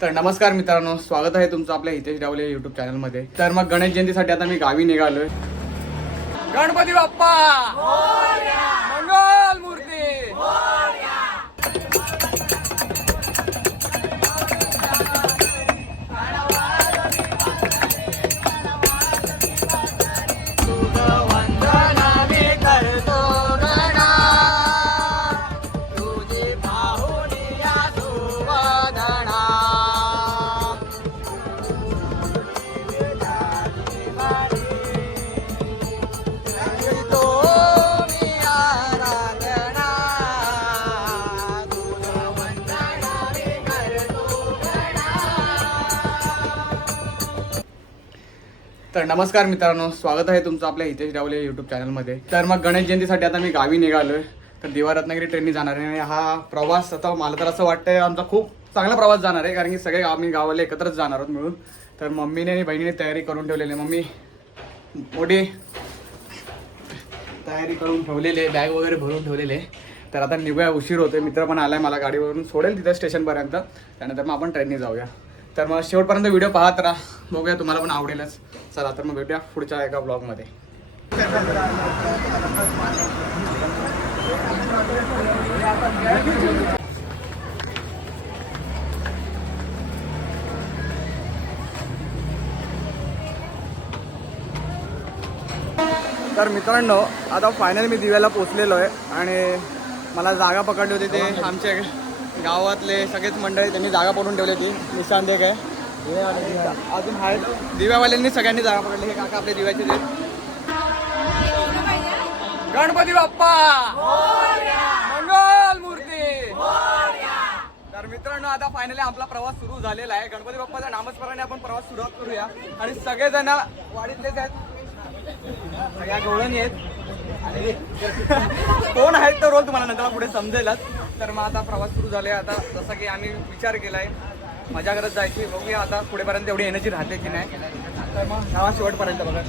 तर नमस्कार मित्रांनो, स्वागत आहे तुमचं आपल्या हितेश डावले यूट्यूब चॅनलमध्ये. तर मग गणेश जयंतीसाठी आता मी गावी निघालोय. गणपती बाप्पा मंगल मूर्ती. तर नमस्कार मित्रांनो, स्वागत आहे तुमचं आपल्या हितेश डावले यूट्यूब चॅनलमध्ये. तर मग गणेश जयंतीसाठी आता मी गावी निघालोय. तर दिवा रत्नागिरी ट्रेननी जाणार आहे आणि हा प्रवास आता मला तर असं वाटतंय आमचा खूप चांगला प्रवास जाणार आहे, कारण की सगळे आम्ही गावाला एकत्रच जाणार आहोत मिळून. तर मम्मीने आणि बहिणीने तयारी करून ठेवलेली आहे. मम्मी मोठी तयारी करून ठेवलेली आहे, बॅग वगैरे भरून ठेवलेले आहे. तर आता निघूया, उशीर होतोय. मित्र पण आलाय, मला गाडीवरून सोडेल तिथं स्टेशनपर्यंत. त्यानंतर मग आपण ट्रेनने जाऊया. तर मग शेवटपर्यंत व्हिडिओ पाहत राहा, बघूया तुम्हाला पण आवडेलच. चला तर मग भेटूया पुढच्या एका ब्लॉगमध्ये. तर मित्रांनो, आता फायनली मी दिव्याला पोचलेलो आहे आणि मला जागा पकडली होती. ते आमचे गावातले सगळेच मंडळी त्यांनी जागा पकडून ठेवली होती. निशांत एक आहे, अजून आहेत दिव्यावाल्यांनी सगळ्यांनी जागा पकडली. हे काका आपले दिव्याचे ते. गणपती बाप्पा मंगल मूर्ती. तर मित्रांनो, आता फायनली आपला प्रवास सुरू झालेला आहे. गणपती बाप्पाच्या नामस्मरणाने आपण प्रवास सुरुवात करूया. आणि सगळेजण वाडीतलेच आहेत, सगळ्या गवळणी आहेत. कोण आहेत तर रोल तुम्हाला नंतर पुढे समजेलच. तर मग आता प्रवास सुरू झाले. आता जसं की आम्ही विचार केला आहे मजा करत जायची. बघूया आता पुढेपर्यंत एवढी एनर्जी राहते की नाही. तर मग नावा शेवटपर्यंत बघा.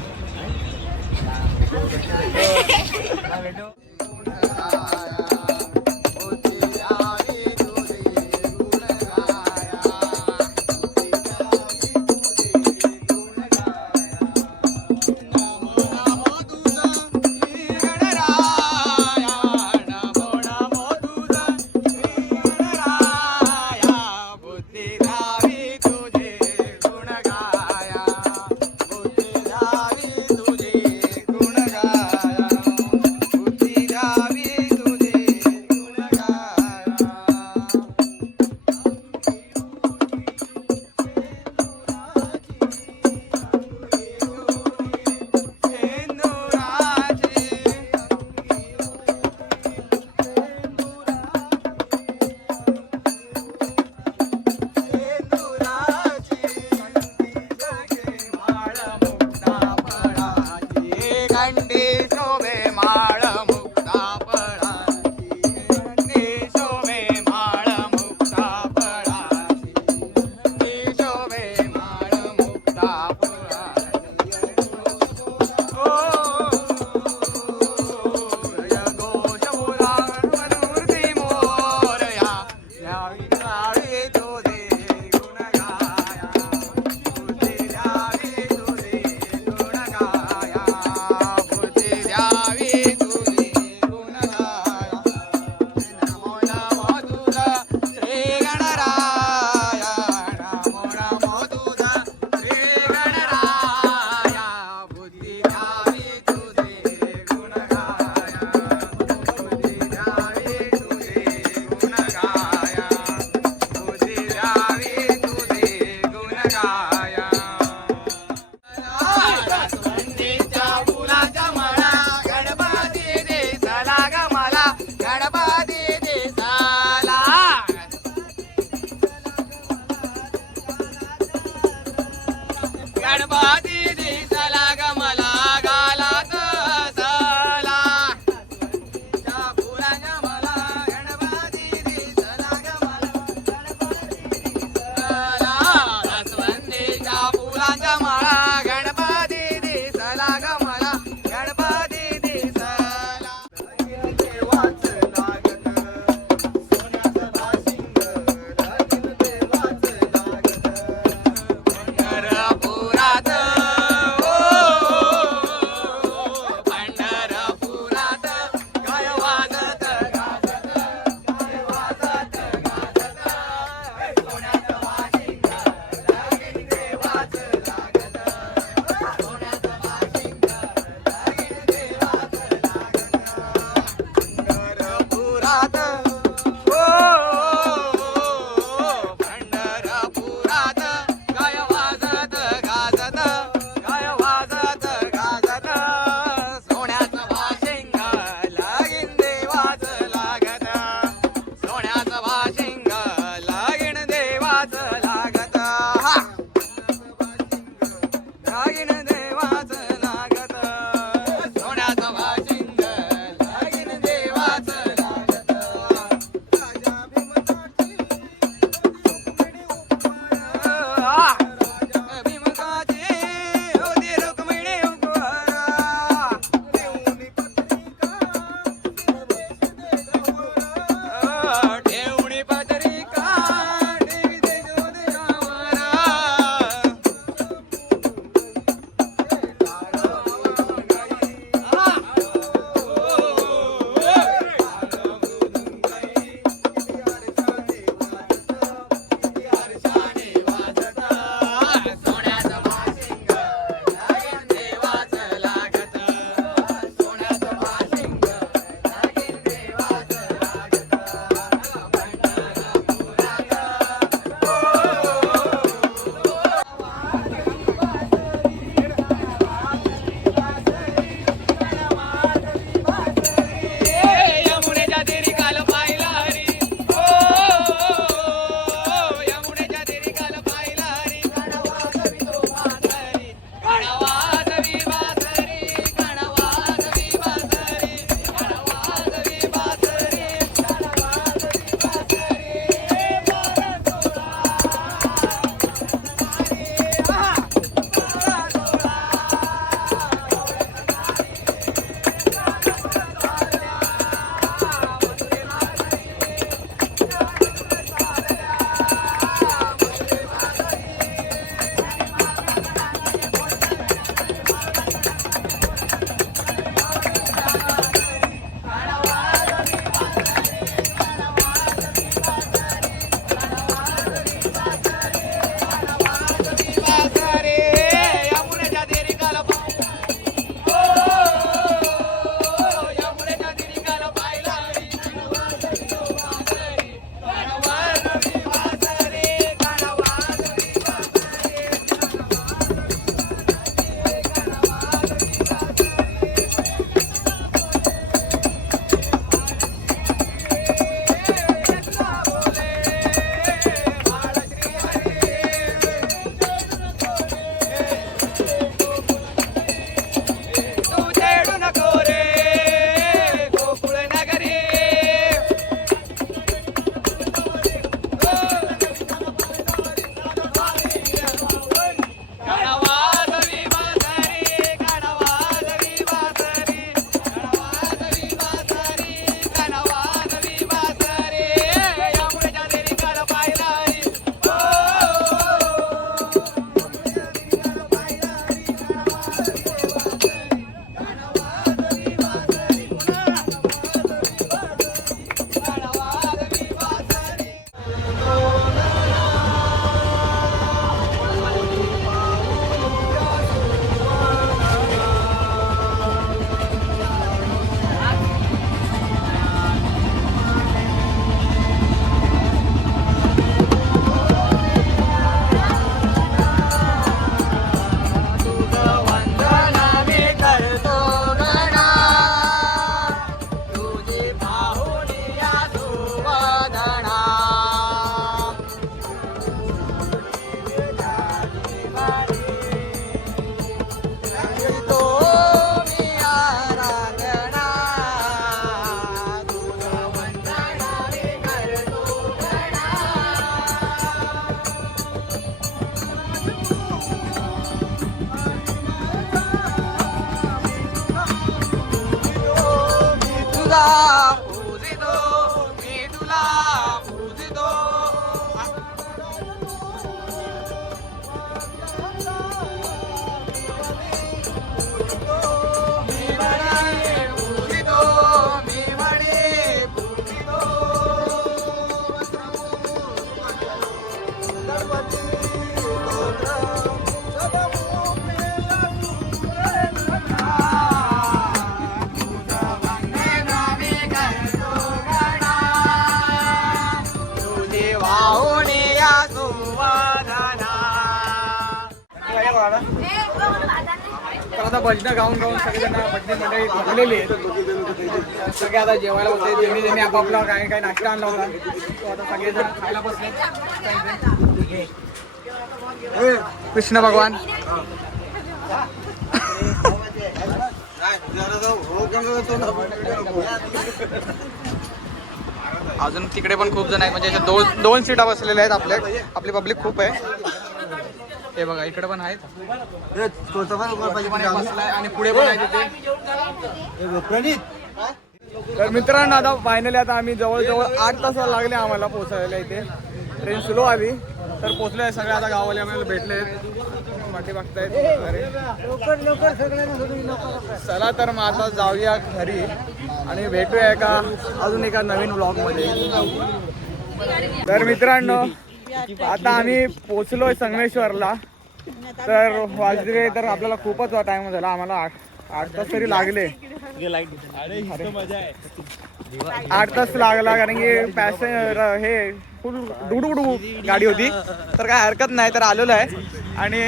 तुला पूजितो मी तुला पूजितो तर आता भजनं गाऊन गाऊन सगळेजण भजनी मंडळी थकलेली आहेत. सगळे आता जेवायला बसले. ज्यांनी आपापला काय काय नाश्ता आणला होता तो आता सगळेजण खायला बसले. कृष्ण भगवान अजून तिकडे पण खूप जण आहेत. म्हणजे दोन सीटा बसलेल्या आहेत. आपली पब्लिक खूप आहे. हे बघा इकडे पण आहेत आणि पुढे पण आहे तिथे. तर मित्रांनो आता फायनली आता आम्ही जवळजवळ 8 तास लागले आम्हाला पोहोचायला. इथे ट्रेन स्लो आली तर पोहोचले. सगळे आता गावाले आम्हाला भेटले वाटी बघतायत. चला तर मग आता जाऊया घरी आणि भेटूया अजून एका नवीन ब्लॉग मध्ये. तर मित्रांनो आता आम्ही पोचलोय संगमेश्वरला. तर वाजले तर आपल्याला खूपच टाइम झाला. आम्हाला 8 तास तरी लागले. 8 तास लागला कारण की पॅसेंजर हे फुल डुडू गाडी होती. तर काय हरकत नाही. तर आलेलो आहे आणि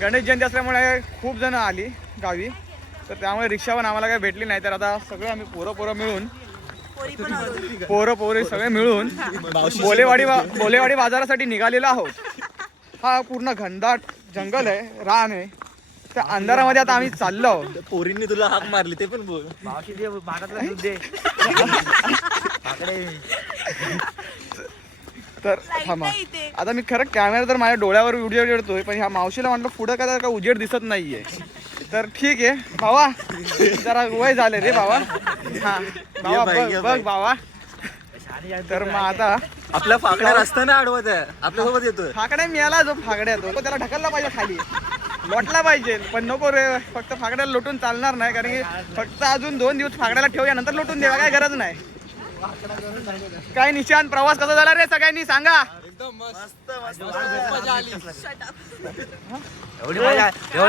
गणेश जयंती असल्यामुळे खूप जण आली गावी. तर त्यामुळे रिक्षा पण आम्हाला काही भेटली नाही. तर आता सगळे आम्ही पोरं मिळून पोरं सगळे मिळून बोलेवाडी बाजारासाठी निघालेलो आहोत. हा पूर्ण घनदाट जंगल आहे, रान आहे. त्या अंधारामध्ये आता आम्ही चाललो आहोत. पोरींनी तुला हाक मारली ते पण बोल. तर थांबा आता मी खरं कॅमेरा तर माझ्या डोळ्यावर उजेड येतोय. पण ह्या मावशीला म्हटलं पुढं का उजेड दिसत नाहीये. तर ठीक आहे भावा जरा वय झाले रे भावा. हा भावा बघ भावा. तर मग आता आपला फाकड्या रस्त्याने अडवत आहे आपल्यासोबत येतोय. फाकड्या मिळाला जो फाकड्या तो त्याला ढकलला पाहिजे खाली लोटला पाहिजे. पण नको रे फक्त फाकड्याला लोटून चालणार नाही. कारण की फक्त अजून 2 दिवस फाकड्याला ठेवूया नंतर लोटून देवा काय गरज नाही. काय निशांत प्रवास कसा झाला रे सगळ्यांनी सांगा. एवढी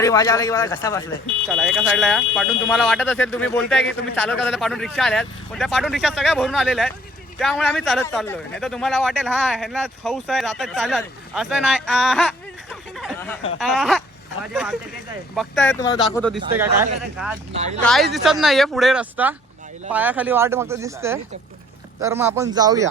मजा आली की मला कसा बसलाय. चला एका साईडला या. पाठून तुम्हाला वाटत असेल तुम्ही बोलताय की तुम्ही चालत का पाठून रिक्षा आल्यात. पण त्या पाठून रिक्षा सगळ्या भरून आलेल्या आहेत. त्यामुळे आम्ही चालत चाललोय. नाही तर तुम्हाला वाटेल हा ह्यांना हौस आहे जातात चालत. असं नाही. बघताय तुम्हाला दाखवतो दिसतंय का काय. काहीच दिसत नाहीये पुढे रस्ता. पायाखाली वाट फक्त दिसते. तर मग आपण जाऊया.